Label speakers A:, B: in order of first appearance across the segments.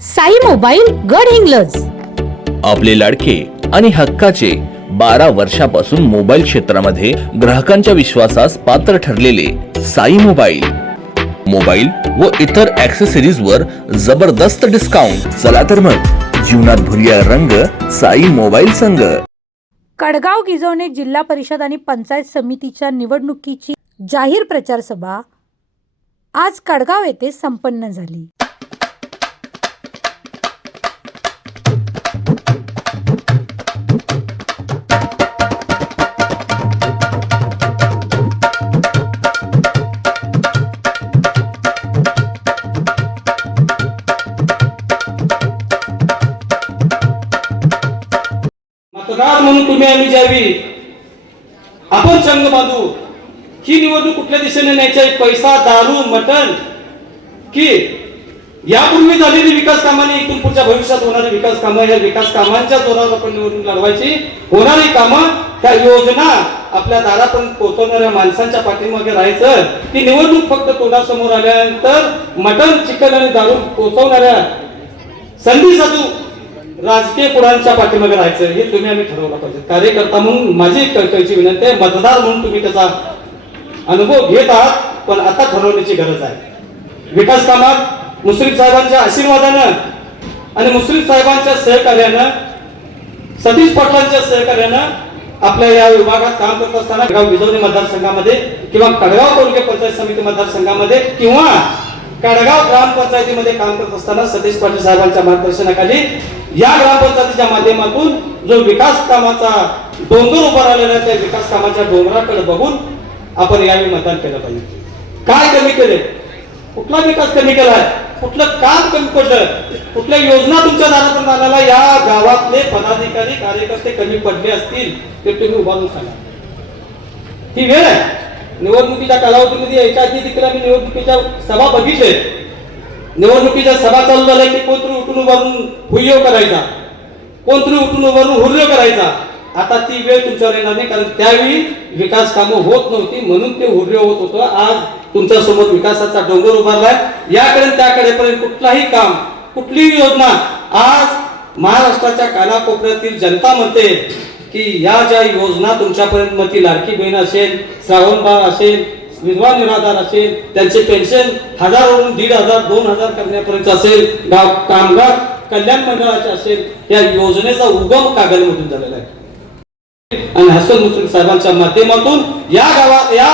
A: Sai mobile गड हिंग्लज.
B: आपले लाडके आणि हक्काचे बारा वर्षापासून मोबाईल क्षेत्रामध्ये ग्राहकांच्या विश्वासास पात्र ठरलेले साई मोबाईल. मोबाईल व इतर ऍक्सेसरीज वर जबरदस्त डिस्काउंट चला तर मग जीवनात भुरिया रंग साई मोबाईल संघ
A: कडगाव गिजवणे जिल्हा परिषद आणि पंचायत समितीच्या निवडणुकीची जाहीर प्रचार सभा आज कडगाव येथे संपन्न झाली.
C: मतदार म्हणून तुम्ही आम्ही ज्यावी आपण संघ बांधू ही निवडणूक कुठल्या दिशेने न्यायची आहे? पैसा दारू मटण की यापूर्वी झालेली विकास कामाने इथून पुढच्या भविष्यात होणारी विकास कामं या विकास कामांच्या जोरावर आपण निवडणूक लढवायची. होणारी कामं त्या योजना आपल्या दारापर्यंत पोहोचवणाऱ्या माणसांच्या पाठीमागे राहायचं. की निवडणूक फक्त तोंडासमोर आल्यानंतर मटण चिकन आणि दारू पोहोचवणाऱ्या संधी साधू राजकीय पुढांच्या पाठीमागे राहायचं हे तुम्ही आम्ही ठरवलं पाहिजे. कार्यकर्ता म्हणून माझी एक कळकळीची विनंती आहे मतदार म्हणून तुम्ही त्याचा अनुभव घेत आहात पण आता ठरवण्याची गरज आहे. विकास कामात मुश्रीफ साहेबांच्या आशीर्वादानं आणि मुश्रीफ साहेबांच्या सहकार्यानं सतीश पाटलांच्या सहकार्यानं आपल्या या विभागात काम करत असताना गाव विजवणी मतदारसंघामध्ये किंवा कडगाव तालुक्या पंचायत समिती मतदारसंघामध्ये किंवा कडगाव ग्रामपंचायतीमध्ये काम करत असताना सतीश पाटील साहेबांच्या मार्गदर्शनाखाली या ग्रामपंचायतीच्या माध्यमातून जो विकास कामाचा डोंगर उभा राहिलेला त्या विकास कामाच्या डोंगराकडे बघून आपण यावेळी मतदान केलं पाहिजे. काय कमी केले? कुठला विकास कमी केलाय कुठलं काम कमी पडलं? कुठल्या योजना तुमच्या दारातून आणायला या गावातले पदाधिकारी कार्यकर्ते कमी पडले असतील ते तुम्ही उभारून सांगा. ही वेळ आहे. निवडणुकीच्या कालावधीमध्ये यायच्या आधी देखील आम्ही निवडणुकीच्या सभा बघितले निवडणुकीच्या सभा चालू झाल्या की कोणतरी उठून उभारून हुय्यो करायचा. कोणतरी उठून उभारून हुर्यो करायचा. आता ती वेळ तुमच्यावर येणार नाही कारण त्यावेळी विकास कामं होत नव्हती म्हणून ते हुर्य होत होतं. आज तुमच्यासमोर विकासाचा डोंगर उभारलाय. याकडे त्याकडेपर्यंत त्याकडे पर्यंत कुठलाही काम कुठलीही योजना आज महाराष्ट्राच्या कानाकोपऱ्यातील जनता म्हणते की या ज्या योजना तुमच्यापर्यंत मग ती लाडकी बहीण असेल श्रावणबाळ असेल विधवा निराधार असेल त्यांचे पेन्शन हजारवरून दीड हजार दोन हजार करण्यापर्यंत असेल गाव कामगार कल्याण मंडळाचे असेल या योजनेचा उगम कागलमधून झालेला आहे. आणि हसन मुस्लिम साहेबांच्या माध्यमातून या गावात या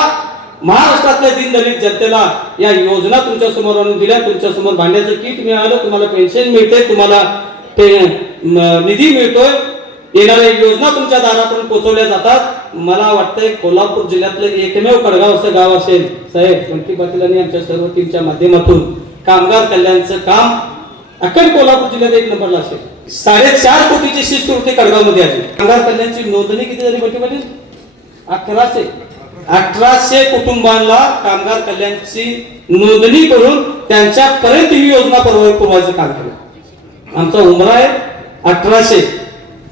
C: महाराष्ट्रातल्या दीनदलित जनतेला या योजना तुमच्यासमोर आणून दिल्या. तुमच्यासमोर भांड्याचं किट मिळालं तुम्हाला पेन्शन मिळते तुम्हाला ते निधी मिळतोय. येणाऱ्या योजना तुमच्या दारापर्यंत पोहोचवल्या जातात. मला वाटतंय कोल्हापूर जिल्ह्यातलं एकमेव कडगाव असं गाव असेल. साहेब बंटी पाटील आणि आमच्या सर्व टीमच्या माध्यमातून कामगार कल्याणचं काम अखंड कोल्हापूर जिल्ह्यात एक नंबरला असेल. साडेचार कोटीची शिष्यवृत्ती कडगावमध्ये आली. कामगार कल्याणची नोंदणी किती झाली बंटी पाटील? अकराशे. अठराशे कुटुंबांना कामगार कल्याणची नोंदणी करून त्यांच्यापर्यंत ही योजना पुरव- पुरवायचं काम केलं. आमचा उमरा आहे. अठराशे.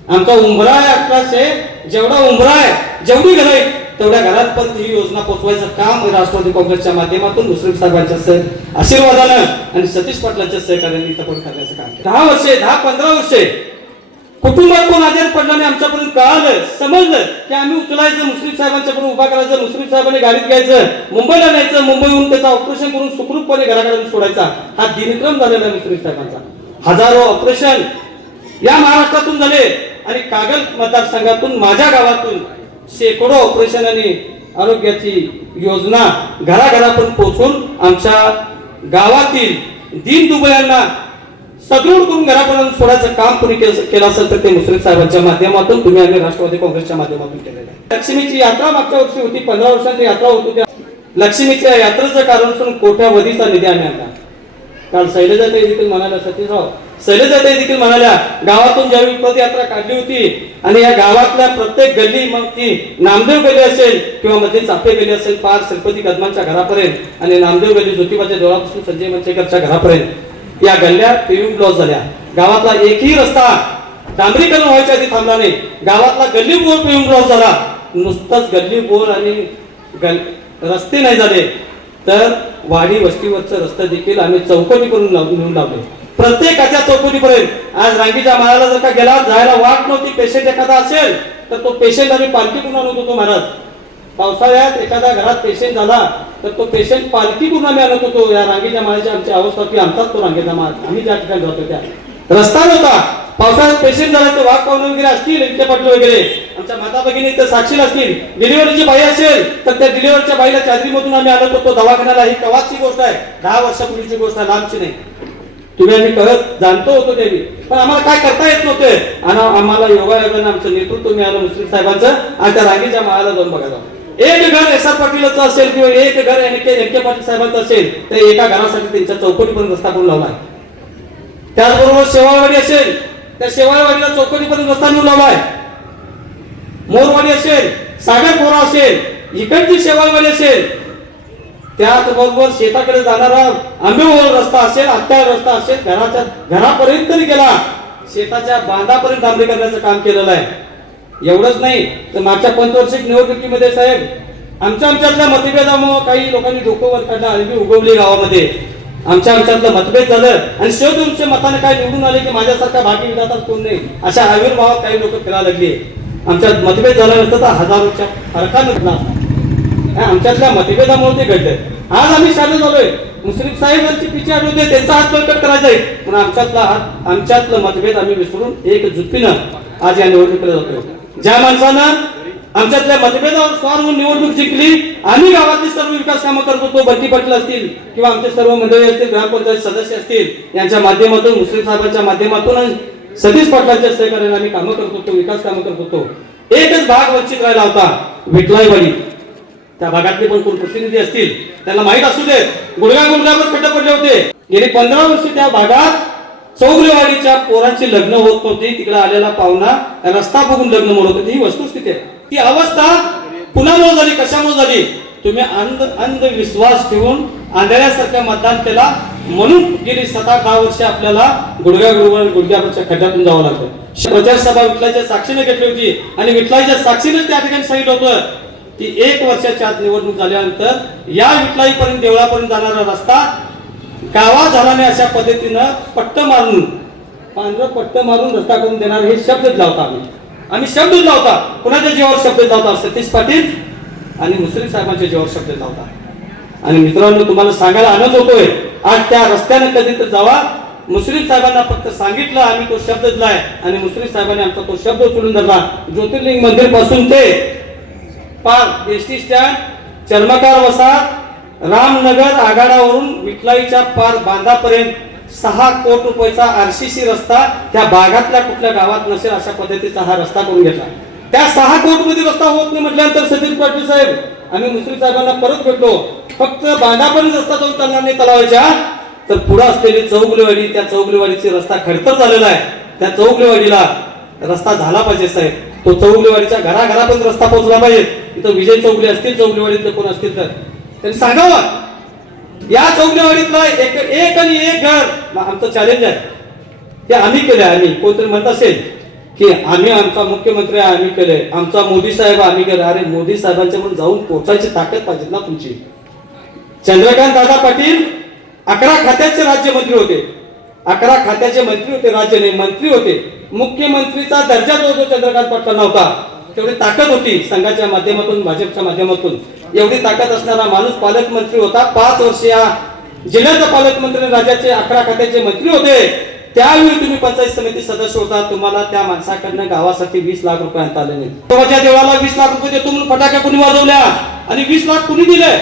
C: आमचा उमरा आहे अठराशे जेवढा उमरा आहे जेवढी घरं आहे तेवढ्या घरात पण ही योजना पोहोचवायचं काम राष्ट्रवादी काँग्रेसच्या माध्यमातून मुस्लिम साहेबांच्या सह आशीर्वादानं आणि सतीश पाटलांच्या सहकार्याने इथं करण्याचं काम दहा वर्षे दहा पंधरा वर्षे कुटुंबात कोण आजार पडल्याने आमच्यापर्यंत कळालं समजलं की आम्ही उचलायचं मुस्लिम साहेबांच्या पुढे उभा करायचं मुस्लिम साहेबांनी गाडीत घ्यायचं मुंबईला न्यायचं मुंबईहून त्याचं ऑपरेशन करून सुखरूपपणे घराकडे सोडायचा हा दिनक्रम झालेला आहे मुस्लिम साहेबांचा. हजारो ऑपरेशन या महाराष्ट्रातून झाले. आणि कागल मतदारसंघातून माझ्या गावातून शेकडो ऑपरेशन आणि आरोग्याची योजना घराघरापर्यंत पोहोचून आमच्या गावातील दीन दुबळ्यांना सदृढ करून घरापर्यंत सोडायचं काम कुणी केलं असेल तर ते मुस्लिम साहेबांच्या माध्यमातून तुम्ही आम्ही राष्ट्रवादी काँग्रेसच्या माध्यमातून केलेलं आहे. लक्ष्मीची यात्रा मागच्या वर्षी होती पंधरा वर्षांची यात्रा होती त्या लक्ष्मीच्या यात्रेचं कारण असून कोट्यावधीचा निधी आम्ही आणला काल शैलजाताई देखील म्हणाल्या सतीशराव शैलजाताई देखील म्हणाल्या गावातून ज्यावेळी पदयात्रा काढली होती आणि या गावातल्या प्रत्येक गल्ली मग ती नामदेव गल्ली असेल किंवा मध्ये चाफे गल्ली असेल पार श्रीपती कदमांच्या घरापर्यंत आणि नामदेव गल्ली ज्योतिबाच्या देवळापासून संजय मंचेकरच्या घरापर्यंत. या गल्ल्या पेव्हिंग ब्लॉक झाल्या. गावातला एकही रस्ता डांबरीकरण व्हायच्या आधी थांबला नाही. गावातला गल्ली बोर पेव्हिंग ब्लॉक झाला. नुसताच गल्ली बोर आणि गल- रस्ते नाही झाले. तर वाडी वस्तीवरचं रस्ते देखील आम्ही चौकटी करून लावून लावले. प्रत्येकाच्या चौकटीपर्यंत. आज रांगीच्या महाराला जर का गेला जायला वाट नव्हती पेशंट एखादा असेल तर तो पेशंट आम्ही पालखी पूर्ण आणत होतो महाराज. पावसाळ्यात एखादा घरात पेशंट झाला तर तो पेशंट पालखी पूर्ण आम्ही आणत होतो या रांगीच्या महाराजची आमची अवस्था होती आमचाच तो रांगेचा महाराज आम्ही ज्या ठिकाणी जातो त्या. रस्ता नव्हता. पावसाळ्यात पेशंट झाला तर वाघ पाहुणे वगैरे असतील इतके पाटील वगैरे. आमच्या माता भगिनी तर साक्षील असतील. डिलिव्हरीची बाई असेल तर त्या डिलिव्हरीच्या बाईला चादरीमधून आम्ही आणत होतो. दवाखान्याला. ही कवाची गोष्ट आहे. दहा वर्षापूर्वीची गोष्ट आहे लांबची नाही. तुम्ही आम्ही कळत जाणतो होतो ते पण आम्हाला काय करता येत नव्हते? आणि आम्हाला योगायोगानं आमचं नेतृत्व मिळालं मुस्लिम साहेबांचं आणि त्या रांगीच्या माळाला जाऊन बघायला. एक घर एस आर पाटीलचं असेल किंवा एक घर N K N K Patil साहेबांचं असेल तर एका घरासाठी त्यांच्या चौकटीपर्यंत रस्ता करून लावला आहे. त्याचबरोबर शेवाळवाडी असेल त्या शेवाळवाडीला चौकटीपर्यंत रस्ता नेऊन लावलाय मोरवाडी असेल सागर पोरा असेल इकडची शेवाळवाडी असेल त्याचबरोबर शेताकडे जाणारा आंबेवर रस्ता असेल अत्याळ रस्ता असेल घराच्या घरापर्यंत तरी गेला. शेताच्या बांधापर्यंत डांबरी करण्याचं काम केलेलं आहे. एवढंच नाही तर मागच्या पंचवार्षिक निवडणुकीमध्ये साहेब आमच्या आमच्यातल्या मतभेदामुळे काही लोकांनी डोकं वर काढलं अळवी उगवली गावामध्ये. आमच्या आमच्यातलं मतभेद झालं. आणि शेवट तुमच्या मताने काय निवडून आले की माझ्यासारखा भागी जातात कोण नाही? अशा आविर्भावात काही लोक फिरायला लागले. आमच्यात मतभेद झाला नसतं तर हजारोच्या फरकानं आमच्यातल्या मतभेदामुळे ते घडले आज आम्ही शाळेत झालोय. मुस्लिम साहेबांची पिछे आठवते त्यांचा हात बळकट करायचा आहे. पण आमच्यातला हात आमच्यातलं मतभेद आम्ही विसरून एक जुप्पीनं आज या निवडणुकीला जातोय. ज्या माणसानं आमच्यातल्या मतभेदावर स्वार होऊन निवडणूक जिंकली आम्ही गावातली सर्व विकास कामं करत होतो बट्टी पाटील असतील किंवा आमचे सर्व मंडळी असतील ग्रामपंचायत सदस्य असतील यांच्या माध्यमातून मुस्लिम साहेबांच्या माध्यमातून सतीश पाटलांच्या सहकार्याने आम्ही कामं करत होतो विकास कामं करत होतो. एकच भाग वंचित राहिला होता विठलाईवाडी त्या भागातले पण कोण प्रतिनिधी असतील त्यांना माहीत असू देत. गुडगा गुडघ्यावर खड्डे पडले होते. गेली पंधरा वर्ष त्या भागात चौगलेवाडीच्या पोरांची लग्न होत नव्हती. तिकडे आलेला पाहुणा रस्ता बघून लग्न म्हणत होते. ही वस्तुस्थिती आहे. ती अवस्था पुन्हा झाली? कशामुळे झाली? तुम्ही अंध अंधविश्वास ठेवून आंधळ्यासारख्या मतदान केला म्हणून गेली सात आठ दहा वर्ष आपल्याला गुडघ्या गुडघ्या गुडघ्यावरच्या खड्ड्यातून जावं लागलं प्रचारसभा विठलाच्या साक्षीने घेतली होती आणि विठलाच्या साक्षीने त्या ठिकाणी सांगितलं होतं. की एक वर्षाच्या आत निवडणूक झाल्यानंतर या विठलाईपर्यंत देवळापर्यंत जाणारा रस्ता गावा झाला नाही अशा पद्धतीनं पट्ट मारून पांढरं पट्ट मारून रस्ता करून देणार हे शब्दच लावता आम्ही. आम्ही शब्दच लावता. कुणाच्या जीवावर शब्द लावता? सतीश पाटील आणि मुश्रीफ साहेबांच्या जीवावर शब्द लावता. आणि मित्रांनो तुम्हाला सांगायला आनंद होतोय. आज त्या रस्त्याने कधी तर जावा. मुस्लिम साहेबांना फक्त सांगितलं आम्ही तो शब्द दिलाय. आणि मुस्लिम साहेबांनी आमचा तो शब्द उचलून धरला. ज्योतिर्लिंग मंदिरपासून ते पार एस टी स्टँड चर्मकार वसाहत रामनगर आघाडावरून विठलाईच्या पार बांधापर्यंत सहा कोट रुपयाचा आरसीसी रस्ता त्या भागातल्या कुठल्या गावात नसेल अशा पद्धतीचा हा रस्ता करून घेतला. त्या सहा कोटमध्ये रस्ता होत नाही म्हटल्यानंतर सतीश पाटील साहेब आम्ही मुस्लिम साहेबांना परत भेटलो. फक्त बांधापर्यंत रस्ता जाऊन चालणार नाही तलावाच्या तर पुढे असलेली चौगलेवाडी त्या चौगलेवाडीची रस्ता खडतर झालेला आहे. त्या चौगलेवाडीला रस्ता झाला पाहिजे साहेब. तो चौगलेवाडीच्या घराघरापर्यंत रस्ता पोहोचला पाहिजे. इथं विजय चौगले असतील चौगलेवाडीतले कोण असतील तर. त्यांनी सांगावं. या चौगलेवाडीतला एक एक आणि एक घर आमचं चॅलेंज आहे. ते आम्ही केलं आम्ही. कोणतरी म्हणत असेल की आम्ही आमचा मुख्यमंत्री आहे, आम्ही केलंय. आमचा मोदी साहेब आम्ही केलं अरे मोदी साहेबांच्या पण जाऊन पोचायची ताकद पाहिजे ना तुमची. चंद्रकांत दादा पाटील अकरा खात्याचे राज्यमंत्री होते. अकरा खात्याचे मंत्री होते राज्य नाही मंत्री होते. मुख्यमंत्रीचा दर्जा जो होतो चंद्रकांत पाटलांना नव्हता तेवढी ताकद होती संघाच्या माध्यमातून भाजपच्या माध्यमातून. एवढी ताकद असणारा माणूस पालकमंत्री होता. पाच वर्ष या जिल्ह्याचा पालकमंत्री राज्याचे अकरा खात्याचे मंत्री होते. त्यावेळी तुम्ही पंचायत समिती सदस्य होता. तुम्हाला त्या माणसाकडनं गावासाठी वीस लाख रुपये आले नाही माझ्या देवाला वीस लाख रुपये देतो म्हणून फटाक्या कुणी वाजवल्या? आणि वीस लाख कुणी दिले?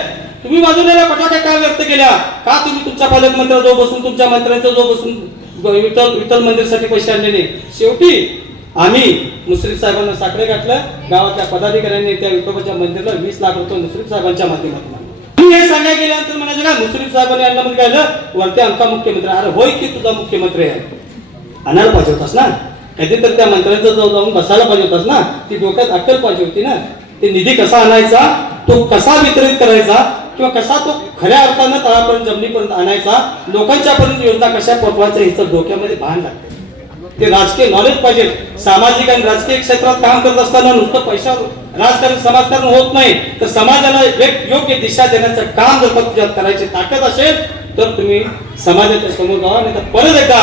C: तुम्ही वाजवलेल्या फटाक्या काय व्यक्त केल्या? का तुम्ही तुमच्या पालकमंत्र्याजवळ बसून तुमच्या मंत्र्यांच्या जो बसून विठ्ठल विठ्ठल मंदिरसाठी पैसे आणले नाही शेवटी आम्ही मुश्रीफ साहेबांना साखरे घातलं. गावातल्या पदाधिकाऱ्यांनी त्या विठोबाच्या मंदिरला वीस लाख रुपये मुश्रीफ साहेबांच्या माध्यमातून मी हे सांगायला गेल्यानंतर म्हणायचं का मुश्रीफ साहेबांनी यांना म्हणजे आलं वरती आमचा मुख्यमंत्री अरे होय की तुझा मुख्यमंत्री आहे? आणायला पाहिजे होतास ना? कधीतरी त्या मंत्र्यांचा जाऊन जाऊन बसायला पाहिजे होतास ना? ती डोक्यात अक्कल पाहिजे होती ना? ते निधी कसा आणायचा? तो कसा वितरित करायचा? किंवा कसा तो खऱ्या अर्थानं तळापर्यंत जमिनीपर्यंत आणायचा? लोकांच्या पर्यंत योजना कशा पोहोचवायच्या ह्याचं डोक्यामध्ये भान लागतं. ते राजकीय नॉलेज पाहिजे. सामाजिक आणि राजकीय क्षेत्रात काम करत असताना नुसतं पैशावर राजकारण समाजकारण होत नाही. तर समाजाला एक योग्य दिशा देण्याचं काम जर का तुझ्यात करायची ताकद असेल तर तुम्ही समाजाच्या समोर जावा. नाही तर परत एकदा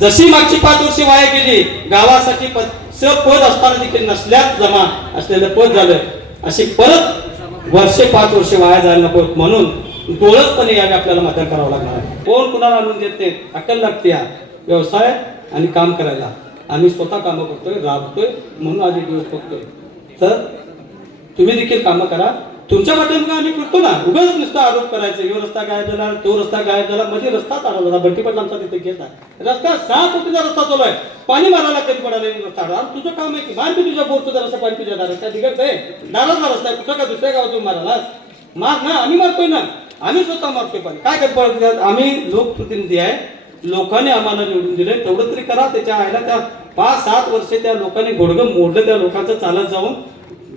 C: जशी मागची पाच वर्षे वाया गेली गावासाठी पदचं पद असताना देखील नसल्यात जमा असलेलं पद झालं. अशी परत वर्षे पाच वर्षे वाया जायला नको म्हणून डोळसपणे यावे आपल्याला मतदान करावं लागणार आहे. कोण कुणाला आणून देत? नाही अक्कल लागते या व्यवसाय आणि काम करायला. आम्ही स्वतः कामं करतोय राबतोय म्हणून आज एक दिवस बघतोय. तर तुम्ही देखील कामं करा. तुमच्या पाठीमागे आम्ही करतो ना. उगाच नुसता आरोप करायचं यो रस्ता गायब झाला तो रस्ता गायब झाला मध्ये रस्ता चालवला होता. बंटी पाटील आमचा तिथे घेत आहे रस्ता सहा कोटीचा रस्ता चालू आहे पाणी मारायला कधी पडायला नाही रस्ता तुझं काम आहे की मार मी तुझ्या बोरचं जरासं पाणी तुझ्या दारात काय दिगत आहे दारातला रस्ता आहे कुठं का दुसऱ्या गावात तुम्ही मारायला मार ना. आम्ही मारतोय ना. आम्ही स्वतः मारतोय पाणी. काय करतो आम्ही लोकप्रतिनिधी आहे. लोकांनी आम्हाला निवडून दिले तेवढं तरी करा त्याच्या आईला त्या पाच सात वर्षे त्या लोकांनी घोडगं मोडलं त्या लोकांचं चालत जाऊन.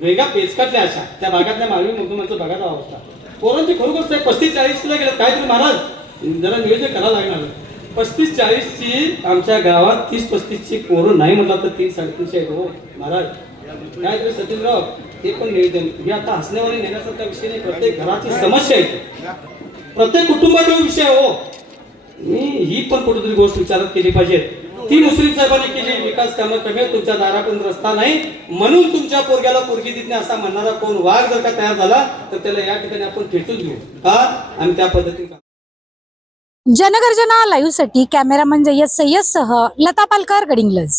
C: वेगा पेचकातल्या अशा त्या भागातल्या मानवी मुख्यमंत्री भागाचा अवस्था पोरांची खरोखर पस्तीस चाळीसला गेलं काहीतरी महाराज जरा नियोजन करायला लागणार पस्तीस चाळीसची आमच्या गावात तीस पस्तीसची पोरं नाही म्हटलं तर तीन साडेतीनशे आहेत हो महाराज. काय तरी सचिनराव ते पण नियोजन. हे आता हसण्यावर नेण्यासारखा विषय नाही प्रत्येक घराची समस्या आहे. प्रत्येक कुटुंबाचा विषय हो. मी ही पण कुठेतरी गोष्ट विचारात केली पाहिजे. ती मुस्लिम साहेबांनी केली. विकास कामं कमी तुमच्या दारापर्यंत रस्ता नाही. म्हणून तुमच्या पोरग्याला पोरगी देत नाही असा म्हणणारा कोण वाघ जर का तयार झाला तर त्याला या ठिकाणी आपण खेचून घेऊ. का आणि त्या पद्धतीने
A: जनगर्जना लाईव्हसाठी कॅमेरामन जय्यद सह लता पालकर गडिंग्लज.